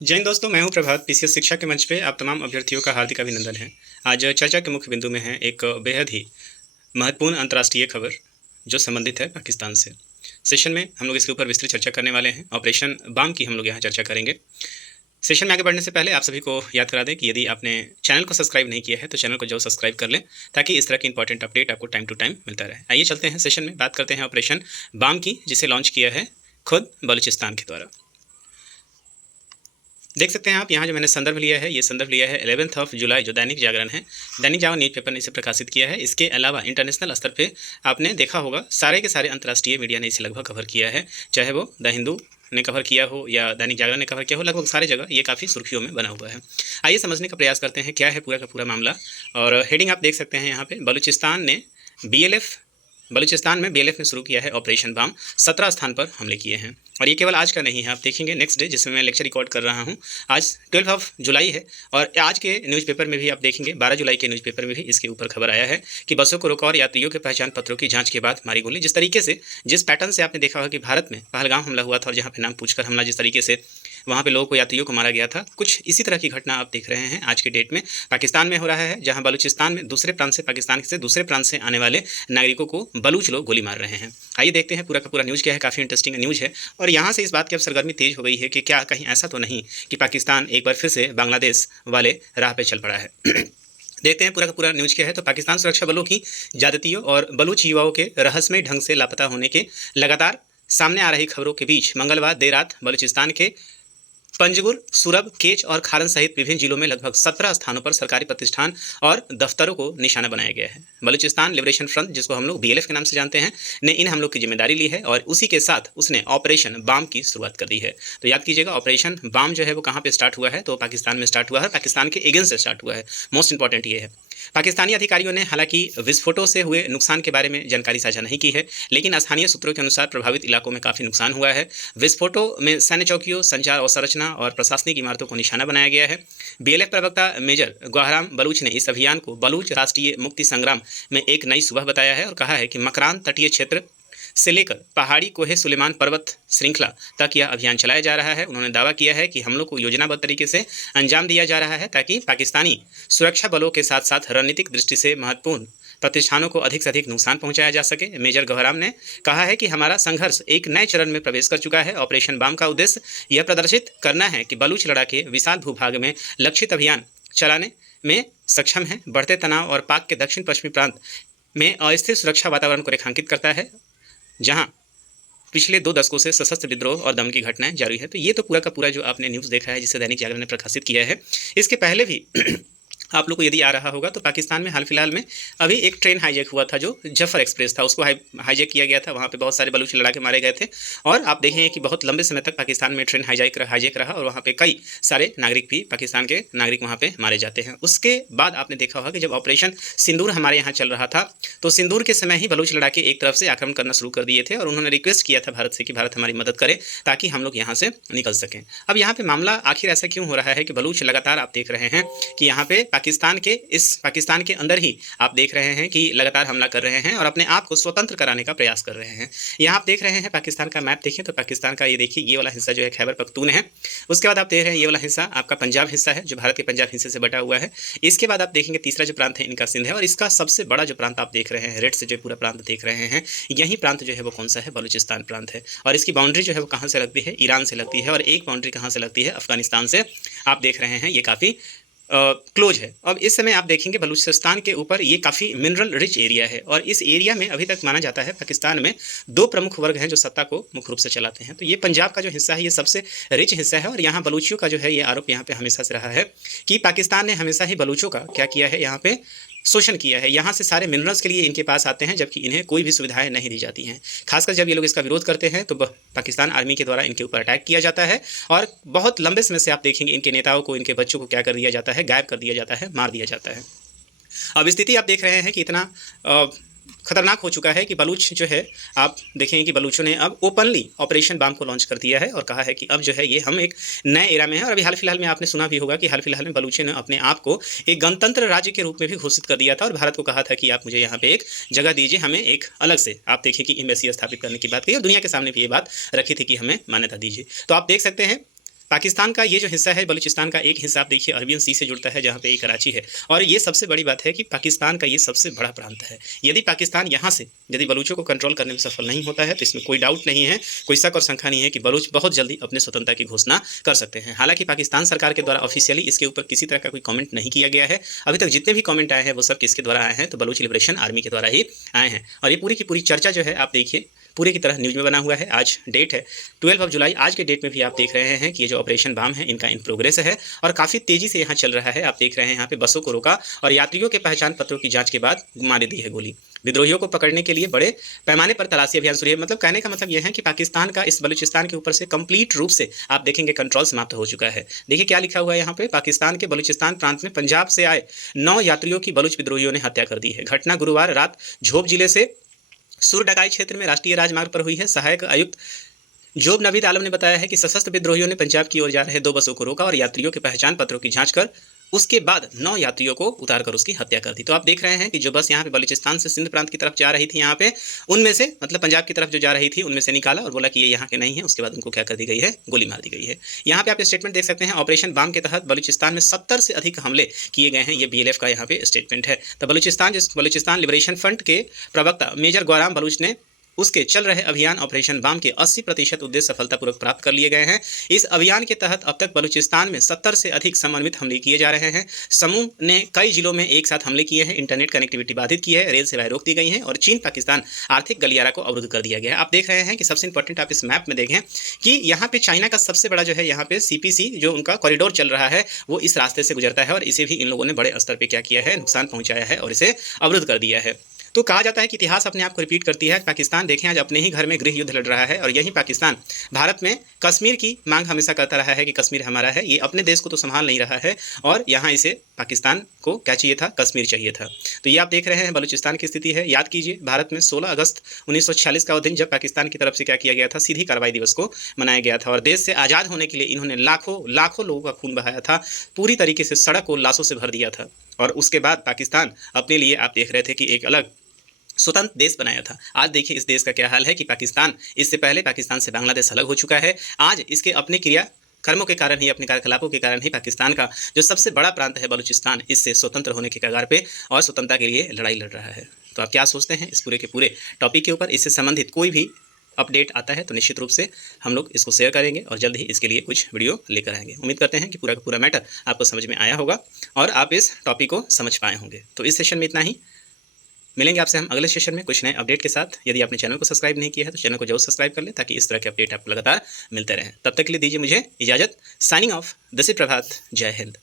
जय हिंद दोस्तों, मैं हूं प्रभात। पीसीएस शिक्षा के मंच पे आप तमाम अभ्यर्थियों का हार्दिक अभिनंदन है। आज चर्चा के मुख्य बिंदु में है एक बेहद ही महत्वपूर्ण अंतर्राष्ट्रीय खबर जो संबंधित है पाकिस्तान से। सेशन में हम लोग इसके ऊपर विस्तृत चर्चा करने वाले हैं। ऑपरेशन बाम की हम लोग यहाँ चर्चा करेंगे। सेशन में आगे बढ़ने से पहले आप सभी को याद करा दें कि यदि आपने चैनल को सब्सक्राइब नहीं किया है तो चैनल को जरूर सब्सक्राइब कर लें, ताकि इस तरह की इंपॉर्टेंट अपडेट आपको टाइम टू टाइम मिलता रहे। आइए चलते हैं सेशन में, बात करते हैं ऑपरेशन बाम की, जिसे लॉन्च किया है खुद बलूचिस्तान के द्वारा। देख सकते हैं आप यहाँ जो मैंने संदर्भ लिया है, ये संदर्भ लिया है 11 जुलाई, जो दैनिक जागरण है, दैनिक जागरण न्यूज़ पेपर ने इसे प्रकाशित किया है। इसके अलावा इंटरनेशनल स्तर पे आपने देखा होगा सारे के सारे अंतर्राष्ट्रीय मीडिया ने इसे लगभग कवर किया है, चाहे वो द हिंदू ने कवर किया हो या दैनिक जागरण ने कवर किया हो, लगभग सारे जगह ये काफ़ी सुर्खियों में बना हुआ है। आइए समझने का प्रयास करते हैं क्या है पूरा का पूरा मामला। और हेडिंग आप देख सकते हैं यहाँ पे, बलूचिस्तान में बीएलएफ ने शुरू किया है ऑपरेशन बाम, 17 स्थान पर हमले किए हैं। और ये केवल आज का नहीं है, आप देखेंगे नेक्स्ट डे, जिसमें मैं लेक्चर रिकॉर्ड कर रहा हूँ, आज 12 जुलाई है। और आज के न्यूज़पेपर में भी आप देखेंगे, 12 जुलाई के न्यूज़पेपर में भी इसके ऊपर खबर आया है कि बसों को रोका और यात्रियों के पहचान पत्रों की जांच के बाद मारी गोली। जिस तरीके से, जिस पैटर्न से आपने देखा होगा कि भारत में पहलगाम हमला हुआ था और जहाँ पे नाम पूछकर हमला जिस तरीके से वहाँ पे लोगों को, यात्रियों को मारा गया था, कुछ इसी तरह की घटना आप देख रहे हैं आज के डेट में पाकिस्तान में हो रहा है, जहाँ बलूचिस्तान में दूसरे प्रांत से, पाकिस्तान से दूसरे प्रांत से आने वाले नागरिकों को बलूच लोग गोली मार रहे हैं। आइए देखते हैं पूरा का पूरा न्यूज़ क्या है। काफ़ी इंटरेस्टिंग न्यूज़ है और यहाँ से इस बात की अब सरगर्मी तेज हो गई है कि क्या कहीं ऐसा तो नहीं कि पाकिस्तान एक बार फिर से बांग्लादेश वाले राह पे चल पड़ा है। देखते हैं पूरा का पूरा न्यूज़ क्या है। तो पाकिस्तान सुरक्षा बलों की ज्यादतियों और बलूच युवाओं के रहस्यमय ढंग से लापता होने के लगातार सामने आ रही खबरों के बीच मंगलवार देर रात बलूचिस्तान के पंजगुर, सुरब, केच और खारन सहित विभिन्न जिलों में लगभग 17 स्थानों पर सरकारी प्रतिष्ठान और दफ्तरों को निशाना बनाया गया है। बलूचिस्तान लिबरेशन फ्रंट, जिसको हम लोग बीएलएफ के नाम से जानते हैं, ने इन हमलों की जिम्मेदारी ली है और उसी के साथ उसने ऑपरेशन बाम की शुरुआत कर दी है। तो याद कीजिएगा, ऑपरेशन बाम जो है वो कहाँ पे स्टार्ट हुआ है, तो पाकिस्तान में स्टार्ट हुआ है, पाकिस्तान के एगेंस्ट से स्टार्ट हुआ है। मोस्ट इंपॉर्टेंट ये है। पाकिस्तानी अधिकारियों ने हालांकि विस्फोटों से हुए नुकसान के बारे में जानकारी साझा नहीं की है, लेकिन स्थानीय सूत्रों के अनुसार प्रभावित इलाकों में काफ़ी नुकसान हुआ है। विस्फोटों में सैन्य चौकियों, संचार अवसंरचना और प्रशासनिक इमारतों को निशाना बनाया गया है। बीएलएफ प्रवक्ता मेजर गौहराम बलूच ने इस अभियान को बलूच राष्ट्रीय मुक्ति संग्राम में एक नई सुबह बताया है और कहा है कि मकरान तटीय क्षेत्र से लेकर पहाड़ी कोहे सुलेमान पर्वत श्रृंखला तक यह अभियान चलाया जा रहा है। उन्होंने दावा किया है कि हमलों को योजनाबद्ध तरीके से अंजाम दिया जा रहा है, ताकि पाकिस्तानी सुरक्षा बलों के साथ साथ रणनीतिक दृष्टि से महत्वपूर्ण प्रतिष्ठानों को अधिक से अधिक नुकसान पहुंचाया जा सके। मेजर गौहराम ने कहा है कि हमारा संघर्ष एक नए चरण में प्रवेश कर चुका है। ऑपरेशन बाम का उद्देश्य यह प्रदर्शित करना है कि बलूच लड़ाके विशाल भूभाग में लक्षित अभियान चलाने में सक्षम है। बढ़ते तनाव और पाक के दक्षिण पश्चिमी प्रांत में अस्थिर सुरक्षा वातावरण को रेखांकित करता है, जहां पिछले 2 दशकों से सशस्त्र विद्रोह और दमन की घटनाएं जारी है। तो ये तो पूरा का पूरा जो आपने न्यूज़ देखा है, जिसे दैनिक जागरण ने प्रकाशित किया है। इसके पहले भी आप लोग को यदि आ रहा होगा तो पाकिस्तान में हाल फिलहाल में अभी एक ट्रेन हाईजैक हुआ था, जो जफर एक्सप्रेस था, उसको हाईजैक किया गया था। वहाँ पे बहुत सारे बलूच लड़ाके मारे गए थे और आप देखेंगे कि बहुत लंबे समय तक पाकिस्तान में ट्रेन हाईजैक रहा और वहाँ पे कई सारे नागरिक भी, पाकिस्तान के नागरिक वहाँ पे मारे जाते हैं। उसके बाद आपने देखा होगा कि जब ऑपरेशन सिंदूर हमारे यहाँ चल रहा था, तो सिंदूर के समय ही बलूच लड़ाके एक तरफ से आक्रमण करना शुरू कर दिए थे और उन्होंने रिक्वेस्ट किया था भारत से कि भारत हमारी मदद करे ताकि हम लोग यहाँ से निकल सकें। अब यहाँ पे मामला आखिर ऐसा क्यों हो रहा है कि बलूच लगातार, आप देख रहे हैं कि यहाँ पे पाकिस्तान के अंदर ही आप देख रहे हैं कि लगातार हमला कर रहे हैं और अपने आप को स्वतंत्र कराने का प्रयास कर रहे हैं। यहाँ आप देख रहे हैं पाकिस्तान का मैप देखिए, तो पाकिस्तान का ये देखिए, ये वाला हिस्सा जो है खैबर पख्तून है। उसके बाद आप देख रहे हैं ये वाला हिस्सा आपका पंजाब हिस्सा है, जो भारत के पंजाब हिस्से से बटा हुआ है। इसके बाद आप देखेंगे तीसरा जो प्रांत है इनका सिंध है, और इसका सबसे बड़ा जो प्रांत आप देख रहे हैं, रेड से जो पूरा प्रांत देख रहे हैं, यही प्रांत जो है वो कौन सा है, बलूचिस्तान प्रांत है। और इसकी बाउंड्री जो है वो कहाँ से लगती है, ईरान से लगती है, और एक बाउंड्री कहाँ से लगती है, अफगानिस्तान से। आप देख रहे हैं ये काफ़ी क्लोज है। अब इस समय आप देखेंगे बलूचिस्तान के ऊपर ये काफ़ी मिनरल रिच एरिया है और इस एरिया में अभी तक माना जाता है पाकिस्तान में 2 प्रमुख वर्ग हैं जो सत्ता को मुख्य रूप से चलाते हैं। तो ये पंजाब का जो हिस्सा है ये सबसे रिच हिस्सा है और यहाँ बलूचियों का जो है ये आरोप यहाँ पे हमेशा से रहा है कि पाकिस्तान ने हमेशा ही बलूचों का क्या किया है, यहाँ पे शोषण किया है। यहाँ से सारे मिनरल्स के लिए इनके पास आते हैं, जबकि इन्हें कोई भी सुविधाएं नहीं दी जाती हैं। खासकर जब ये लोग इसका विरोध करते हैं तो पाकिस्तान आर्मी के द्वारा इनके ऊपर अटैक किया जाता है और बहुत लंबे समय से आप देखेंगे इनके नेताओं को, इनके बच्चों को क्या कर दिया जाता है, गायब कर दिया जाता है, मार दिया जाता है। अब स्थिति आप देख रहे हैं कि इतना खतरनाक हो चुका है कि बलूच जो है, आप देखें कि बलूचों ने अब ओपनली ऑपरेशन बाम को लॉन्च कर दिया है और कहा है कि अब जो है ये हम एक नए एरा में हैं। और अभी हाल फिलहाल में आपने सुना भी होगा कि हाल फिलहाल में बलूचों ने अपने आप को एक गणतंत्र राज्य के रूप में भी घोषित कर दिया था और भारत को कहा था कि आप मुझे यहाँ पे एक जगह दीजिए, हमें एक अलग से, आप देखिए कि एम्बेसी स्थापित करने की बात कही और दुनिया के सामने भी ये बात रखी थी कि हमें मान्यता दीजिए। तो आप देख सकते हैं पाकिस्तान का ये जो हिस्सा है बलूचिस्तान का एक हिस्सा आप देखिए अरबियन सी से जुड़ता है, जहाँ पे ये कराची है। और ये सबसे बड़ी बात है कि पाकिस्तान का ये सबसे बड़ा प्रांत है। यदि पाकिस्तान यहाँ से यदि बलूचों को कंट्रोल करने में सफल नहीं होता है तो इसमें कोई डाउट नहीं है, कोई शक और शंका नहीं है कि बलूच बहुत जल्दी अपने स्वतंत्रता की घोषणा कर सकते हैं। हालांकि पाकिस्तान सरकार के द्वारा ऑफिशियली इसके ऊपर किसी तरह का कोई कमेंट नहीं किया गया है। अभी तक जितने भी कमेंट आए हैं वो सब किसके द्वारा आए हैं, तो बलूच लिबरेशन आर्मी के द्वारा ही आए हैं। और ये पूरी की पूरी चर्चा जो है आप देखिए पूरे की तरह न्यूज़ में बना हुआ है। आज डेट है 12 जुलाई। आज के डेट में भी आप देख रहे हैं कि ये जो ऑपरेशन बाम है इनका इन प्रोग्रेस है और काफ़ी तेज़ी से यहाँ चल रहा है। आप देख रहे हैं यहाँ पे बसों को रोका और यात्रियों के पहचान पत्रों की जांच के बाद मार दी है गोली। विद्रोहियों को पकड़ने के लिए बड़े पैमाने पर तलाशी अभियान शुरू है। मतलब कहने का मतलब यह है कि पाकिस्तान का इस बलूचिस्तान के ऊपर से कंप्लीट रूप से आप देखेंगे कंट्रोल समाप्त हो चुका है। देखिए क्या लिखा हुआ है यहाँ पे, पाकिस्तान के बलूचिस्तान प्रांत में पंजाब से आए 9 यात्रियों की बलूच विद्रोहियों ने हत्या कर दी है। घटना गुरुवार रात झोब जिले से सुरडगाई क्षेत्र में राष्ट्रीय राजमार्ग पर हुई है। सहायक आयुक्त जोब नवीद आलम ने बताया है कि सशस्त्र विद्रोहियों ने पंजाब की ओर जा रहे 2 बसों को रोका और यात्रियों के पहचान पत्रों की जांच कर उसके बाद 9 यात्रियों को उतारकर उसकी हत्या कर दी। तो आप देख रहे हैं कि जो बस यहाँ पे बलूचिस्तान से सिंध प्रांत की तरफ जा रही थी, यहाँ पे उनमें से मतलब पंजाब की तरफ जो जा रही थी उनमें से निकाला और बोला कि ये यहाँ के नहीं है। उसके बाद उनको क्या कर दी गई है, गोली मार दी गई है। यहाँ पे आप स्टेटमेंट देख सकते हैं, ऑपरेशन बाम के तहत बलूचिस्तान में 70 से अधिक हमले किए गए हैं। ये BLF का यहाँ पे स्टेटमेंट है। तो बलूचिस्तान लिबरेशन फ्रंट के प्रवक्ता मेजर गौराम बलूच ने उसके चल रहे अभियान ऑपरेशन बाम के 80% उद्देश्य सफलतापूर्वक प्राप्त कर लिए गए हैं। इस अभियान के तहत अब तक बलूचिस्तान में 70 से अधिक समन्वित हमले किए जा रहे हैं। समूह ने कई जिलों में एक साथ हमले किए हैं, इंटरनेट कनेक्टिविटी बाधित की है, रेल सेवाएं रोक दी गई हैं और चीन पाकिस्तान आर्थिक गलियारा को अवरुद्ध कर दिया गया है। आप देख रहे हैं कि सबसे इंपॉर्टेंट आप इस मैप में देखें कि यहाँ पे चाइना का सबसे बड़ा जो है यहाँ पे CPC जो उनका कॉरिडोर चल रहा है वो इस रास्ते से गुजरता है और इसे भी इन लोगों ने बड़े स्तर पर क्या किया है, नुकसान पहुंचाया है और इसे अवरुद्ध कर दिया है। तो कहा जाता है कि इतिहास अपने आप को रिपीट करती है। पाकिस्तान देखें आज अपने ही घर में गृह युद्ध लड़ रहा है और यही पाकिस्तान भारत में कश्मीर की मांग हमेशा करता रहा है कि कश्मीर हमारा है। ये अपने देश को तो संभाल नहीं रहा है और यहाँ इसे पाकिस्तान को क्या चाहिए था, कश्मीर चाहिए था। तो ये आप देख रहे हैं बलूचिस्तान की स्थिति है। याद कीजिए भारत में 16 अगस्त 1946 का वो दिन जब पाकिस्तान की तरफ से क्या किया गया था, सीधी कार्रवाई दिवस को मनाया गया था और देश से आज़ाद होने के लिए इन्होंने लाखों लोगों का खून बहाया था, पूरी तरीके से सड़क को लाशों से भर दिया था। और उसके बाद पाकिस्तान अपने लिए आप देख रहे थे कि एक अलग स्वतंत्र देश बनाया था। आज देखिए इस देश का क्या हाल है कि पाकिस्तान, इससे पहले पाकिस्तान से बांग्लादेश अलग हो चुका है। आज इसके अपने कर्मों के कारण ही, अपने कार्यकलापों के कारण ही पाकिस्तान का जो सबसे बड़ा प्रांत है बलूचिस्तान, इससे स्वतंत्र होने के कगार पे और स्वतंत्रता के लिए लड़ाई लड़ रहा है। तो आप क्या सोचते हैं इस पूरे के पूरे टॉपिक के ऊपर? इससे संबंधित कोई भी अपडेट आता है तो निश्चित रूप से हम लोग इसको शेयर करेंगे और जल्द ही इसके लिए कुछ वीडियो लेकर आएंगे। उम्मीद करते हैं कि पूरा का पूरा मैटर आपको समझ में आया होगा और आप इस टॉपिक को समझ पाए होंगे। तो इस सेशन में इतना ही, मिलेंगे आपसे हम अगले सेशन में कुछ नए अपडेट के साथ। यदि आपने चैनल को सब्सक्राइब नहीं किया है तो चैनल को जरूर सब्सक्राइब कर लें ताकि इस तरह के अपडेट आपको लगातार मिलते रहें। तब तक के लिए दीजिए मुझे इजाज़त। साइनिंग ऑफ, दिस इज प्रभात। जय हिंद।